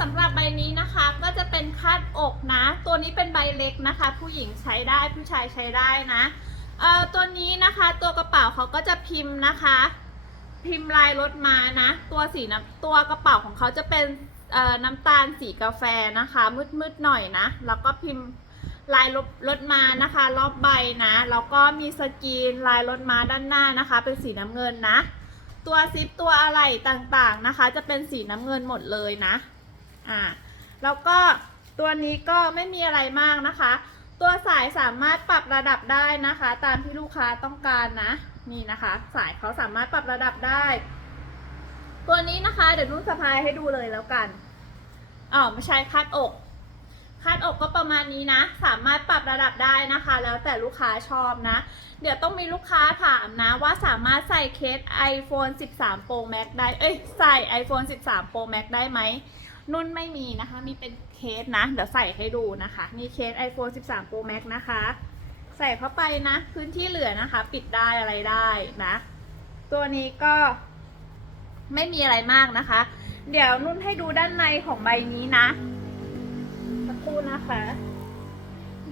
สำหรับใบนี้นะคะก็จะเป็นคาดอกนะ ตัวนี้เป็นใบเล็กนะคะ ผู้หญิงใช้ได้ผู้ชายใช้ได้นะเอ่อตัวนี้นะคะตัวกระเป๋าเขาก็จะพิมพ์นะคะ พิมพ์ลายรถมานะ ตัวสีน้ำตัวกระเป๋าของเขาจะเป็นเอ่อน้ำตาลสีกาแฟนะคะ มืดๆหน่อยนะ แล้วก็พิมพ์ลายรถมานะคะ รอบใบนะแล้วก็มีสกรีนลายรถมาด้านหน้านะคะ เป็นสีน้ำเงินนะ ตัวซิปตัวอะไรต่างๆนะคะ จะเป็นสีน้ำเงินหมดเลยนะ อ่าแล้วก็ตัวนี้ก็ไม่มีอะไรมากนะคะ ตัวสายสามารถปรับระดับได้นะคะ ตามที่ลูกค้าต้องการนะนี่นะคะ สายเขาสามารถปรับระดับได้ ตัวนี้นะคะเดี๋ยวนุ่นสะพายให้ดูเลยแล้วกันอ๋อไม่ใช่คาดอกคาดอกก็ประมาณนี้นะ สามารถปรับระดับได้นะคะ แล้วแต่ลูกค้าชอบนะ เดี๋ยวต้องมีลูกค้าถามนะว่าสามารถใส่เคส iPhone 13 Pro Max ได้ เอ้ย ใส่ iPhone 13 Pro Max ได้ไหม นุ่นไม่มีนะคะ มีเป็นเคสนะ เดี๋ยวใส่ให้ดูนะคะ นี่เคส iPhone 13 Pro Max นะคะ ใส่เข้าไปนะ พื้นที่เหลือนะคะ ปิดได้อะไรได้นะ ตัวนี้ก็ไม่มีอะไรมากนะคะ เดี๋ยวนุ่นให้ดูด้านในของใบนี้นะสักครู่นะคะ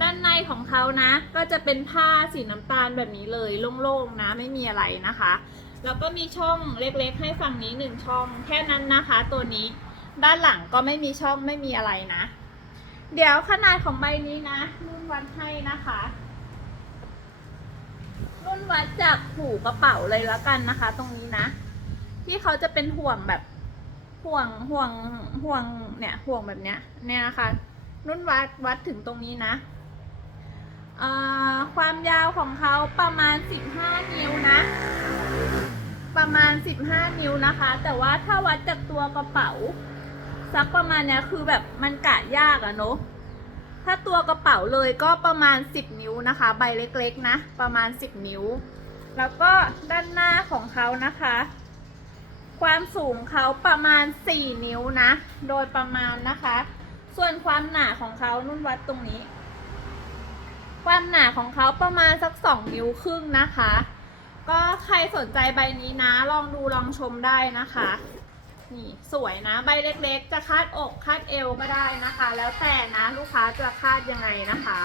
ด้านในของเขานะ ก็จะเป็นผ้าสีน้ำตาลแบบนี้เลยโล่งๆนะ ไม่มีอะไรนะคะ แล้วก็มีช่องเล็กๆ ให้ฝั่งนี้หนึ่งช่อง แค่นั้นนะคะ ตัวนี้ ด้านหลังก็ไม่มีช่องไม่มีอะไรนะ เดี๋ยวขนาดของใบนี้นะนุ่นวัดให้นะคะนุ่นวัดจากหูกระเป๋าเลยแล้วกันนะคะ ตรงนี้นะ ที่เขาจะเป็นห่วงแบบห่วงห่วงห่วงเนี่ยห่วงแบบเนี้ยเนี่ยนะคะ นุ่นวัดวัดถึงตรงนี้นะความยาวของเขาประมาณ 15 นิ้วนะ ประมาณ 15 นิ้วนะคะ แต่ว่าถ้าวัดจากตัวกระเป๋า สักประมาณเนี้ยคือแบบมันกะยากอะเนาะถ้าตัวกระเป๋าเลยก็ประมาณ 10 นิ้วนะคะ ใบเล็กๆนะ ประมาณ 10 นิ้ว แล้วก็ด้านหน้าของเขานะคะ ความสูงเขาประมาณ 4 นิ้วนะ โดยประมาณนะคะ ส่วนความหนาของเขานุ่นวัดตรงนี้ ความหนาของเขาประมาณสัก 2 นิ้วครึ่งนะคะ ก็ใครสนใจใบนี้นะ ลองดูลองชมได้นะคะ นี่สวยนะใบเล็กๆ จะคาดอกคาดเอวก็ได้นะคะ แล้วแต่นะลูกค้าจะคาดยังไงนะคะ